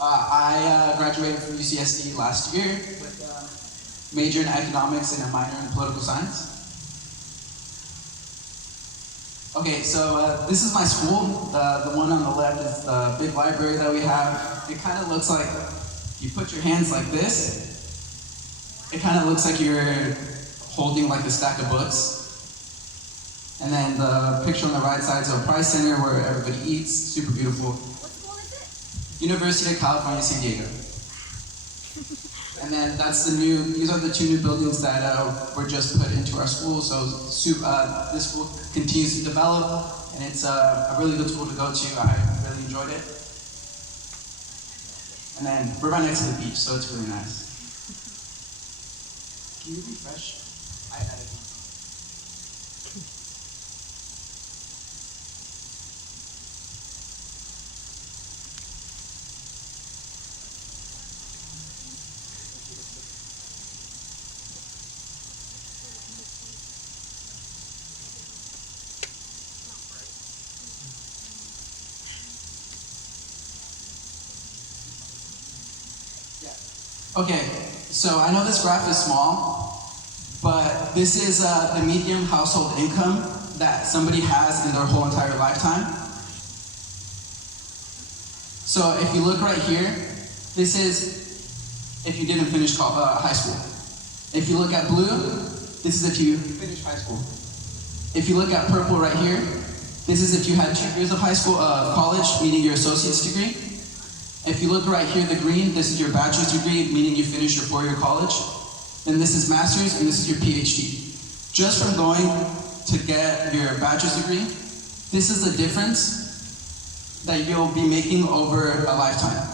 I graduated from UCSD last year with a major in economics and a minor in political science. Okay, so this is my school. The one on the left is the big library that we have. It kind of looks like, you put your hands like this, it kind of looks like you're holding like a stack of books. And then the picture on the right side is a prize center where everybody eats, super beautiful. What school is it? University of California, San Diego. And then that's these are the two new buildings that were just put into our school. So this school continues to develop, and it's a really good school to go to. I really enjoyed it. And then we're right next to the beach, so it's really nice. Can you refresh? I added it. Okay, so I know this graph is small, but this is the median household income that somebody has in their whole entire lifetime. So if you look right here, this is if you didn't finish high school. If you look at blue, this is if you finished high school. If you look at purple right here, this is if you had 2 years of college, meaning your associate's degree. If you look right here, the green, this is your bachelor's degree, meaning you finished your 4-year college. Then this is master's, and this is your PhD. Just from going to get your bachelor's degree, this is the difference that you'll be making over a lifetime.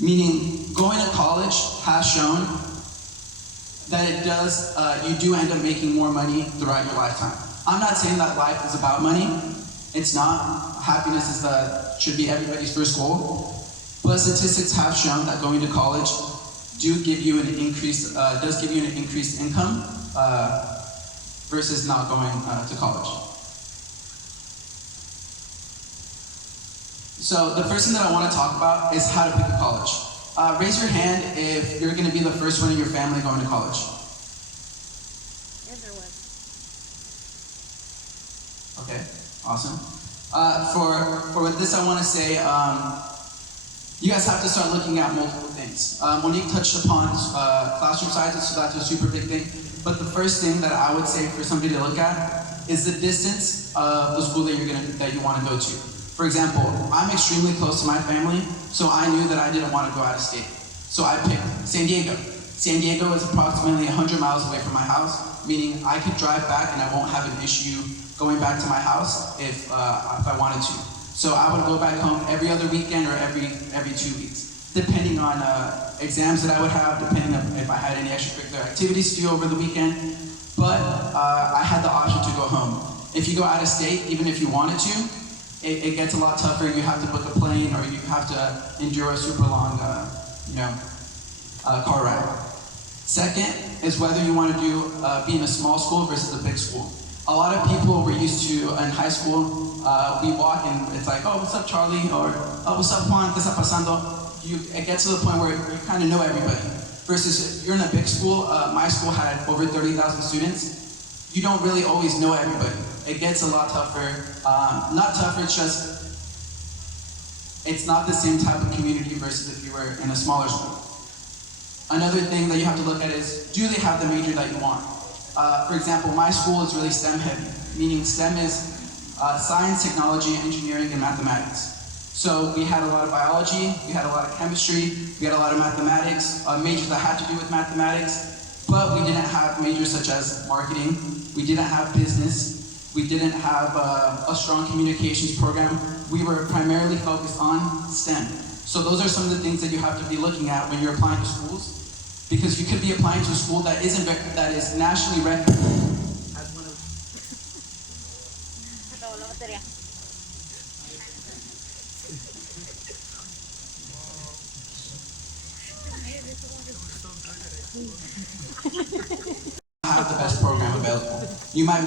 Meaning, going to college has shown that it does, you do end up making more money throughout your lifetime. I'm not saying that life is about money. It's not. Happiness should be everybody's first goal. But statistics have shown that going to college does give you an increased income versus not going to college. So the first thing that I want to talk about is how to pick a college. Raise your hand if you're going to be the first one in your family going to college. Everyone. Okay, awesome. For this, I want to say. You guys have to start looking at multiple things. Monique touched upon classroom sizes, so that's a super big thing. But the first thing that I would say for somebody to look at is the distance of the school that you want to go to. For example, I'm extremely close to my family, so I knew that I didn't want to go out of state. So I picked San Diego. San Diego is approximately 100 miles away from my house, meaning I could drive back and I won't have an issue going back to my house if I wanted to. So I would go back home every other weekend or every 2 weeks, depending on exams that I would have, depending on if I had any extracurricular activities to do over the weekend. But I had the option to go home. If you go out of state, even if you wanted to, it gets a lot tougher. You have to book a plane, or you have to endure a super long, car ride. Second is whether you want to be in a small school versus a big school. A lot of people were used to, in high school, we walk and it's like, oh, what's up, Charlie? Or, oh, what's up, Juan? ¿Qué está pasando? It gets to the point where you kind of know everybody. Versus, if you're in a big school, my school had over 30,000 students. You don't really always know everybody. It gets a lot tougher. Not tougher, it's just, it's not the same type of community versus if you were in a smaller school. Another thing that you have to look at is, do they have the major that you want? For example, my school is really STEM heavy, meaning STEM is science, technology, engineering, and mathematics. So we had a lot of biology, we had a lot of chemistry, we had a lot of mathematics, majors that had to do with mathematics, but we didn't have majors such as marketing, we didn't have business, we didn't have a strong communications program. We were primarily focused on STEM. So those are some of the things that you have to be looking at when you're applying to schools. Because you could be applying to a school that is nationally recognized as one of. Have the best program available. You might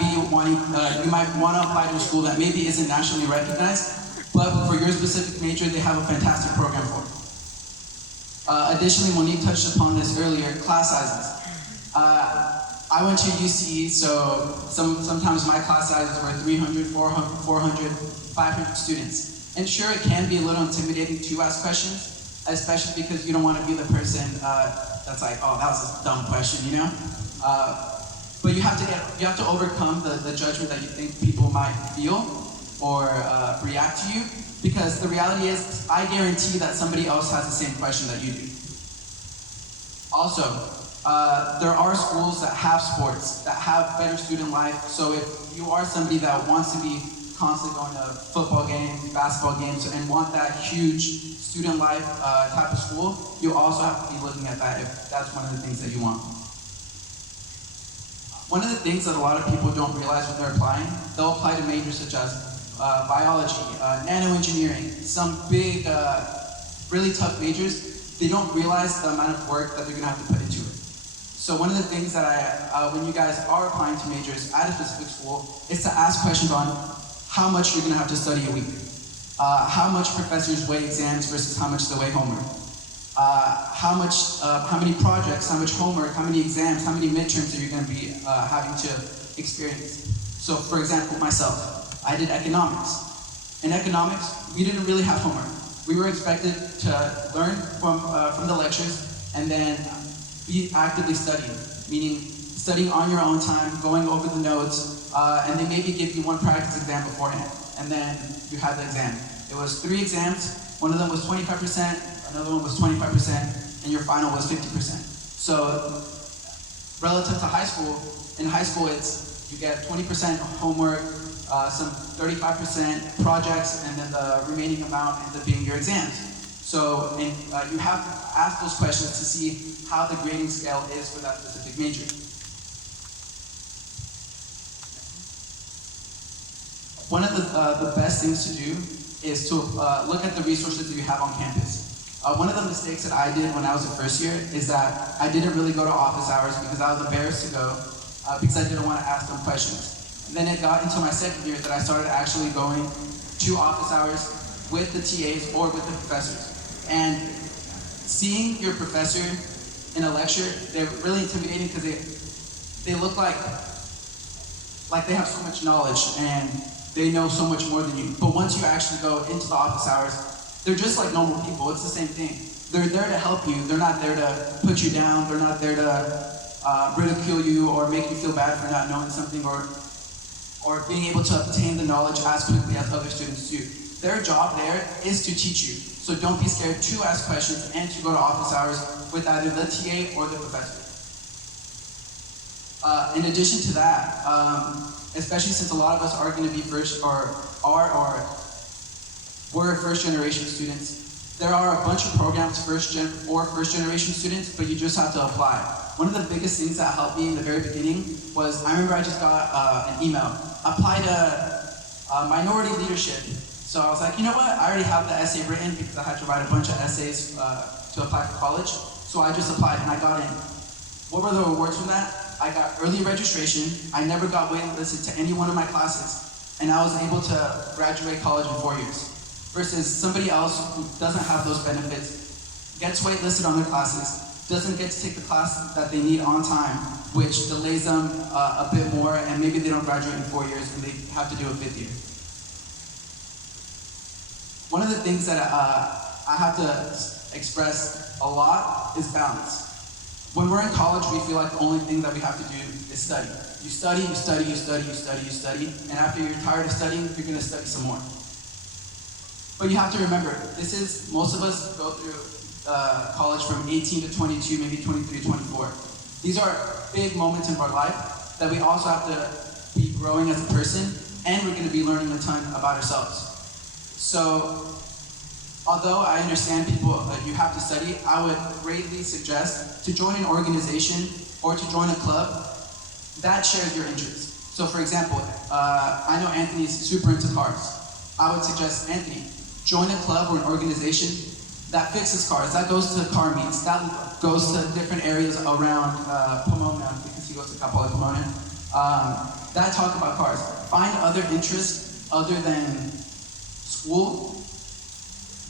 want to apply to a school that maybe isn't nationally recognized, but for your specific major, they have a fantastic program for it. Additionally, Monique touched upon this earlier, class sizes. I went to UCE, so sometimes my class sizes were 300, 400, 500 students. And sure, it can be a little intimidating to ask questions, especially because you don't want to be the person that's like, oh, that was a dumb question, you know? But you have to overcome the judgment that you think people might feel or react to you, because the reality is, I guarantee that somebody else has the same question that you do. Also, there are schools that have sports, that have better student life, so if you are somebody that wants to be constantly going to football games, basketball games, and want that huge student life type of school, you also have to be looking at that if that's one of the things that you want. One of the things that a lot of people don't realize when they're applying, they'll apply to majors such as biology, nanoengineering, some big, really tough majors. They don't realize the amount of work that they're going to have to put into it. So one of the things that when you guys are applying to majors at a specific school, is to ask questions on how much you're going to have to study a week, how much professors weigh exams versus how much they weigh homework, how many projects, how much homework, how many exams, how many midterms are you going to be having to experience. So for example, myself, I did economics. In economics, we didn't really have homework. We were expected to learn from the lectures and then be actively studying, meaning studying on your own time, going over the notes, and they maybe give you one practice exam beforehand, and then you have the exam. It was 3 exams, one of them was 25%, another one was 25%, and your final was 50%. So relative to high school, in high school you get 20% homework, some 35% projects, and then the remaining amount ends up being your exams. So you have to ask those questions to see how the grading scale is for that specific major. One of the best things to do is to look at the resources that you have on campus. One of the mistakes that I did when I was a first year is that I didn't really go to office hours because I was embarrassed to go because I didn't want to ask them questions. And then it got into my second year that I started actually going to office hours with the TAs or with the professors. And seeing your professor in a lecture, they're really intimidating because they look like they have so much knowledge and they know so much more than you. But once you actually go into the office hours, they're just like normal people. It's the same thing. They're there to help you. They're not there to put you down. They're not there to ridicule you or make you feel bad for not knowing something or being able to obtain the knowledge as quickly as other students do. Their job there is to teach you. So don't be scared to ask questions and to go to office hours with either the TA or the professor. In addition to that, especially since a lot of us are going to be we're first generation students, there are a bunch of programs for first generation students, but you just have to apply. One of the biggest things that helped me in the very beginning was, I remember I just got an email, apply to minority leadership. So I was like, you know what, I already have the essay written because I had to write a bunch of essays to apply for college. So I just applied and I got in. What were the rewards from that? I got early registration, I never got waitlisted to any one of my classes, and I was able to graduate college in 4 years. Versus somebody else who doesn't have those benefits, gets waitlisted on their classes, doesn't get to take the class that they need on time, which delays them a bit more, and maybe they don't graduate in 4 years and they have to do a 5th year. One of the things that I have to express a lot is balance. When we're in college, we feel like the only thing that we have to do is study. You study, you study, you study, you study, you study, and after you're tired of studying, you're going to study some more. But you have to remember, most of us go through college from 18 to 22, maybe 23, 24. These are big moments in our life that we also have to be growing as a person, and we're going to be learning a ton about ourselves. So, although I understand you have to study, I would greatly suggest to join an organization or to join a club that shares your interests. So for example, I know Anthony's super into cars. I would suggest, Anthony, join a club or an organization that fixes cars, that goes to car meets, that goes to different areas around Pomona, because he goes to Kapolei Pomona, that talk about cars. Find other interests other than school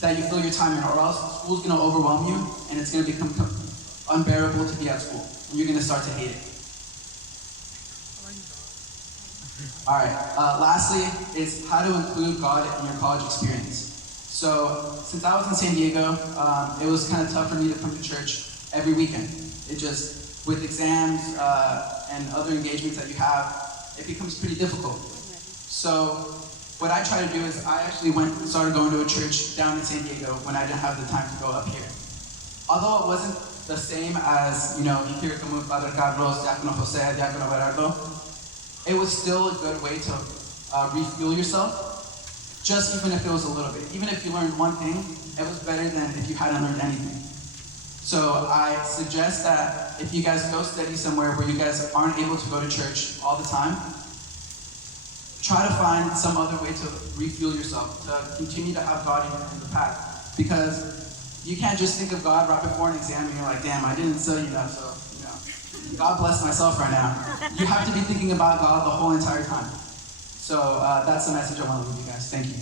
that you fill your time in, or else school's gonna overwhelm you and it's gonna become unbearable to be at school. And you're gonna start to hate it. All right, lastly is how to include God in your college experience. So since I was in San Diego, it was kind of tough for me to come to church every weekend. It just, with exams and other engagements that you have, it becomes pretty difficult. So what I try to do is I actually started going to a church down in San Diego when I didn't have the time to go up here. Although it wasn't the same as, you know, here como Padre Carlos, Diácono Jose, Diácono Berardo, it was still a good way to refuel yourself, just even if it was a little bit. Even if you learned one thing, it was better than if you hadn't learned anything. So I suggest that if you guys go study somewhere where you guys aren't able to go to church all the time, try to find some other way to refuel yourself, to continue to have God in the path. Because you can't just think of God right before an exam and you're like, damn, I didn't study enough, so, you know, God bless myself right now. You have to be thinking about God the whole entire time. So that's the message I want to leave you guys. Thank you.